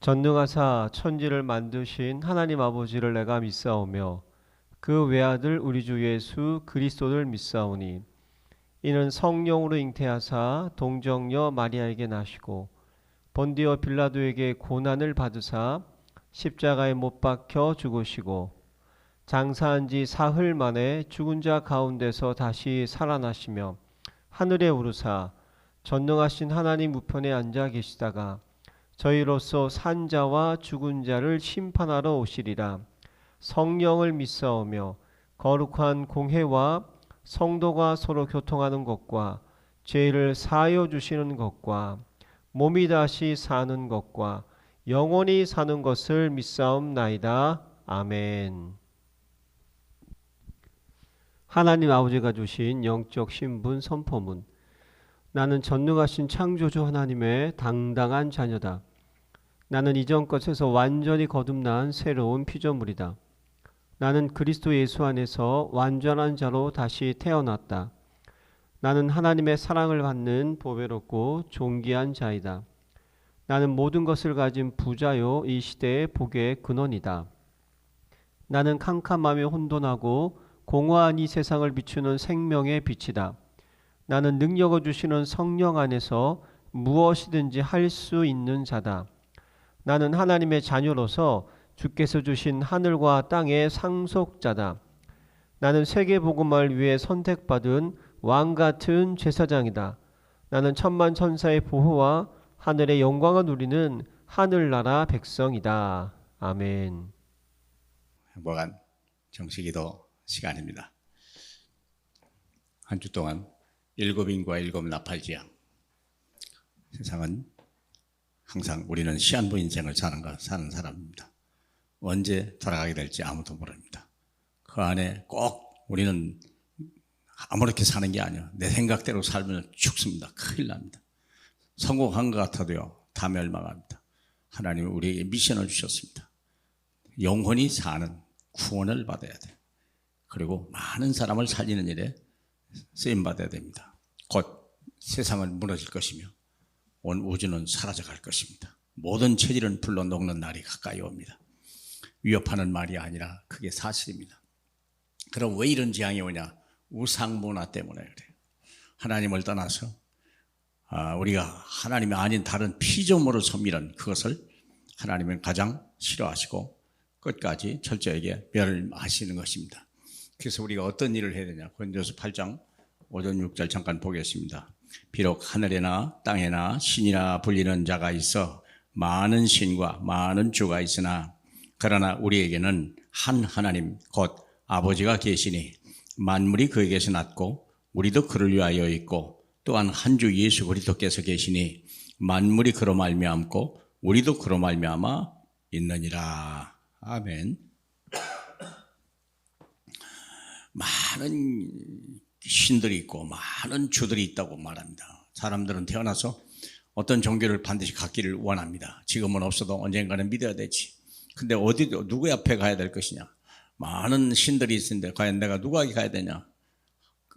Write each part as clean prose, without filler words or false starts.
전능하사 천지를 만드신 하나님 아버지를 내가 믿사오며 그 외아들 우리 주 예수 그리스도를 믿사오니 이는 성령으로 잉태하사 동정녀 마리아에게 나시고 본디오 빌라도에게 고난을 받으사 십자가에 못 박혀 죽으시고 장사한 지 사흘 만에 죽은 자 가운데서 다시 살아나시며 하늘에 오르사 전능하신 하나님 우편에 앉아 계시다가 저희로서 산 자와 죽은 자를 심판하러 오시리라. 성령을 믿사오며 거룩한 공회와 성도가 서로 교통하는 것과 죄를 사하여 주시는 것과 몸이 다시 사는 것과 영원히 사는 것을 믿사옵나이다. 아멘. 하나님 아버지가 주신 영적 신분 선포문. 나는 전능하신 창조주 하나님의 당당한 자녀다. 나는 이전 것에서 완전히 거듭난 새로운 피조물이다. 나는 그리스도 예수 안에서 완전한 자로 다시 태어났다. 나는 하나님의 사랑을 받는 보배롭고 존귀한 자이다. 나는 모든 것을 가진 부자요 이 시대의 복의 근원이다. 나는 캄캄하며 혼돈하고 공허한 이 세상을 비추는 생명의 빛이다. 나는 능력을 주시는 성령 안에서 무엇이든지 할 수 있는 자다. 나는 하나님의 자녀로서 주께서 주신 하늘과 땅의 상속자다. 나는 세계복음을 위해 선택받은 왕같은 제사장이다. 나는 천만 천사의 보호와 하늘의 영광을 누리는 하늘나라 백성이다. 아멘. 행복한 정식기도 시간입니다. 한 주 동안 일곱인과 일곱 나팔지향. 세상은 항상 우리는 시한부 인생을 사는 사람입니다. 언제 돌아가게 될지 아무도 모릅니다. 그 안에 꼭 우리는 아무렇게 사는 게 아니에요. 내 생각대로 살면 죽습니다. 큰일 납니다. 성공한 것 같아도요, 다 멸망합니다. 하나님이 우리에게 미션을 주셨습니다. 영혼이 사는 구원을 받아야 돼요. 그리고 많은 사람을 살리는 일에 쓰임받아야 됩니다. 곧 세상은 무너질 것이며 온 우주는 사라져갈 것입니다. 모든 체질은 불러 녹는 날이 가까이 옵니다. 위협하는 말이 아니라 그게 사실입니다. 그럼 왜 이런 재앙이 오냐? 우상문화 때문에 그래요. 하나님을 떠나서 우리가 하나님이 아닌 다른 피조물을 섬기는 그것을 하나님은 가장 싫어하시고 끝까지 철저하게 멸하시는 것입니다. 그래서 우리가 어떤 일을 해야 되냐? 고린도서 8장 5절 6절 잠깐 보겠습니다. 비록 하늘에나 땅에나 신이라 불리는 자가 있어 많은 신과 많은 주가 있으나 그러나 우리에게는 한 하나님 곧 아버지가 계시니 만물이 그에게서 났고 우리도 그를 위하여 있고 또한 한 주 예수 그리스도께서 계시니 만물이 그로 말미암고 우리도 그로 말미암아 있느니라. 아멘. 많은 신들이 있고 많은 주들이 있다고 말합니다. 사람들은 태어나서 어떤 종교를 반드시 갖기를 원합니다. 지금은 없어도 언젠가는 믿어야 되지. 근데 누구 앞에 가야 될 것이냐? 많은 신들이 있는데 과연 내가 누구에게 가야 되냐?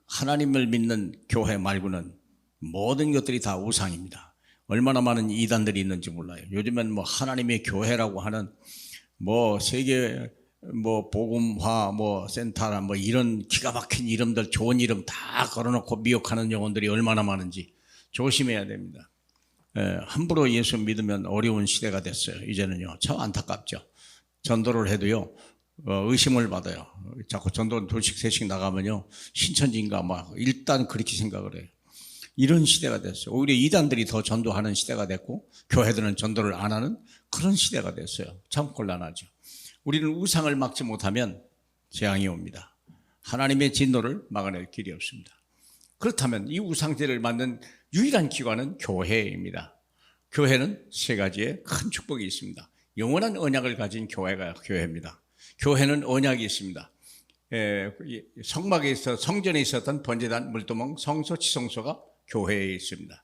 하나님을 믿는 교회 말고는 모든 것들이 다 우상입니다. 얼마나 많은 이단들이 있는지 몰라요. 요즘엔 뭐 하나님의 교회라고 하는 뭐 세계 복음화 센터라 이런 기가 막힌 이름들, 좋은 이름 다 걸어놓고 미혹하는 영혼들이 얼마나 많은지 조심해야 됩니다. 함부로 예수 믿으면 어려운 시대가 됐어요. 이제는요, 참 안타깝죠. 전도를 해도요, 의심을 받아요. 자꾸 전도 둘씩 셋씩 나가면요, 신천지인가 일단 그렇게 생각을 해요. 이런 시대가 됐어요. 오히려 이단들이 더 전도하는 시대가 됐고 교회들은 전도를 안 하는 그런 시대가 됐어요. 참 곤란하죠. 우리는 우상을 막지 못하면 재앙이 옵니다. 하나님의 진노를 막아낼 길이 없습니다. 그렇다면 이 우상제를 만든 유일한 기관은 교회입니다. 교회는 세 가지의 큰 축복이 있습니다. 영원한 언약을 가진 교회가 교회입니다. 교회는 언약이 있습니다. 성전에 있었던 번제단, 물두멍, 성소, 지성소가 교회에 있습니다.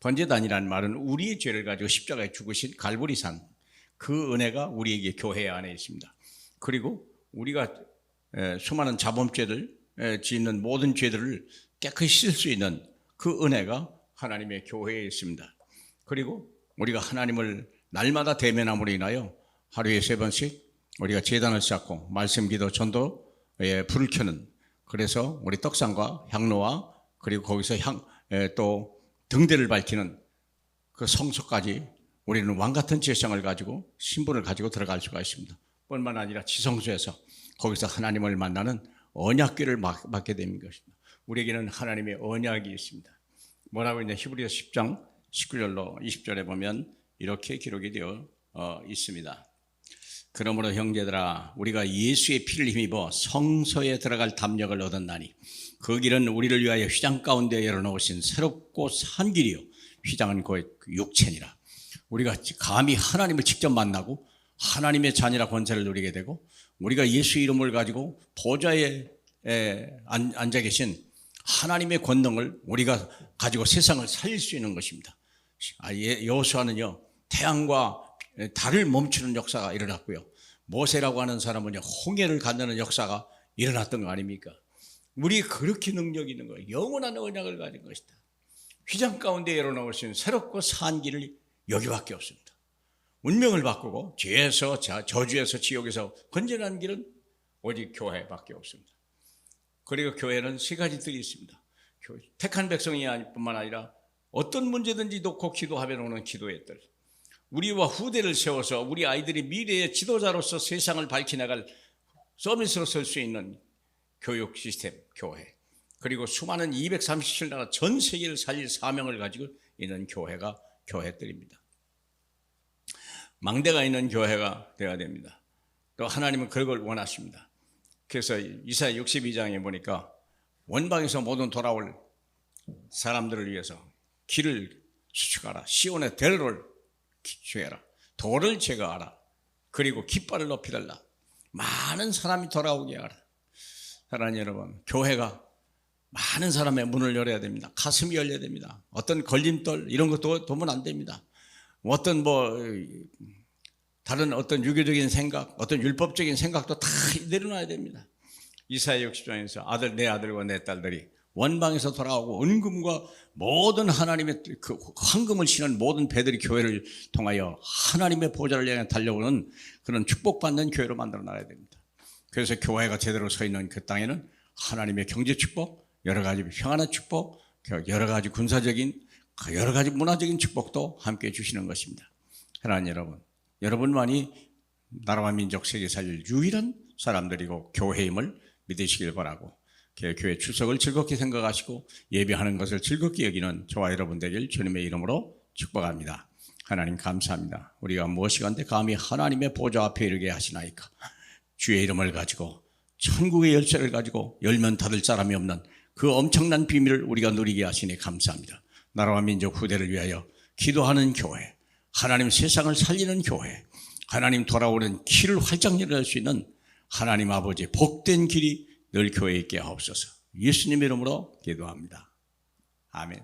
번제단이라는 말은 우리의 죄를 가지고 십자가에 죽으신 갈보리산, 그 은혜가 우리에게 교회 안에 있습니다. 그리고 우리가 수많은 자범죄를 짓는 모든 죄들을 깨끗이 씻을 수 있는 그 은혜가 하나님의 교회에 있습니다. 그리고 우리가 하나님을 날마다 대면함으로 인하여 하루에 3번씩 우리가 제단을 쌓고 말씀 기도 전도에 불을 켜는, 그래서 우리 떡상과 향로와 그리고 거기서 또 등대를 밝히는 그 성소까지 우리는 왕같은 제상을 가지고 신분을 가지고 들어갈 수가 있습니다. 뿐만 아니라 지성소에서 거기서 하나님을 만나는 언약궤를 맡게 되는 것입니다. 우리에게는 하나님의 언약이 있습니다. 뭐라고 있냐? 히브리서 10장 19절로 20절에 보면 이렇게 기록이 되어 있습니다. 그러므로 형제들아, 우리가 예수의 피를 힘입어 성소에 들어갈 담력을 얻었나니 그 길은 우리를 위하여 휘장 가운데 열어놓으신 새롭고 산 길이요, 휘장은 곧 육체니라. 우리가 감히 하나님을 직접 만나고 하나님의 자녀라 권세를 누리게 되고, 우리가 예수 이름을 가지고 보좌에 앉아 계신 하나님의 권능을 우리가 가지고 세상을 살릴 수 있는 것입니다. 여호수아는요, 태양과 달을 멈추는 역사가 일어났고요, 모세라고 하는 사람은요, 홍해를 건너는 역사가 일어났던 거 아닙니까? 우리 그렇게 능력이 있는 거예요. 영원한 언약을 가진 것이다. 휘장 가운데 열어놓으신 새롭고 산 길을 여기밖에 없습니다. 운명을 바꾸고 죄에서 저주에서 지옥에서 건전한 길은 오직 교회밖에 없습니다. 그리고 교회는 3가지들이 있습니다. 택한 백성이 뿐만 아니라 어떤 문제든지 놓고 기도하면 오는 기도의 뜰, 우리와 후대를 세워서 우리 아이들이 미래의 지도자로서 세상을 밝혀나갈 서밋으로 설 수 있는 교육 시스템, 교회, 그리고 수많은 237나라 전 세계를 살릴 사명을 가지고 있는 교회가 교회들입니다. 망대가 있는 교회가 되어야 됩니다. 또 하나님은 그걸 원하십니다. 그래서 이사야 62장에 보니까 원방에서 모든 돌아올 사람들을 위해서 길을 수축하라, 시온의 대로를 죄라, 돌을 제거하라, 그리고 깃발을 높이 달라, 많은 사람이 돌아오게 하라. 사랑하는 여러분, 교회가 많은 사람의 문을 열어야 됩니다. 가슴이 열려야 됩니다. 어떤 걸림돌 이런 것도 두면 안 됩니다. 어떤 다른 어떤 유교적인 생각, 어떤 율법적인 생각도 다 내려놔야 됩니다. 이사야 60장에서 내 아들과 내 딸들이 원방에서 돌아오고 은금과 모든 하나님의 그 황금을 신은 모든 배들이 교회를 통하여 하나님의 보좌를 향해 달려오는 그런 축복받는 교회로 만들어 나가야 됩니다. 그래서 교회가 제대로 서 있는 그 땅에는 하나님의 경제 축복, 여러 가지 평안한 축복, 여러 가지 군사적인, 여러 가지 문화적인 축복도 함께 주시는 것입니다. 하나님 여러분, 여러분만이 나라와 민족 세계 살릴 유일한 사람들이고 교회임을 믿으시길 바라고, 교회 출석을 즐겁게 생각하시고 예배하는 것을 즐겁게 여기는 저와 여러분 되길 주님의 이름으로 축복합니다. 하나님 감사합니다. 우리가 무엇이간데 감히 하나님의 보좌 앞에 이르게 하시나이까. 주의 이름을 가지고 천국의 열쇠를 가지고 열면 닫을 사람이 없는 그 엄청난 비밀을 우리가 누리게 하시니 감사합니다. 나라와 민족 후대를 위하여 기도하는 교회, 하나님 세상을 살리는 교회, 하나님 돌아오는 길을 활짝 열어갈 수 있는 하나님 아버지 복된 길이 늘 교회에 있게 하옵소서. 예수님 이름으로 기도합니다. 아멘.